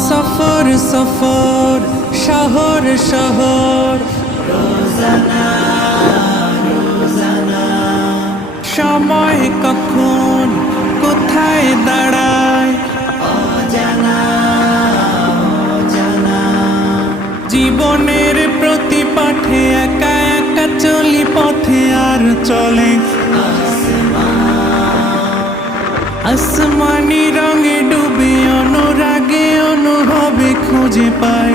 সফর সফর শহর শহর রোজানা রোজানা সময় কখন কোথায় দাঁড়ায় অজানা অজানা জীবনের প্রতি পাঠে একা একা চলি পথে আর চলে আসমানি রঙে ডুবে অনুরাগে অনুভবে খুঁজে পাই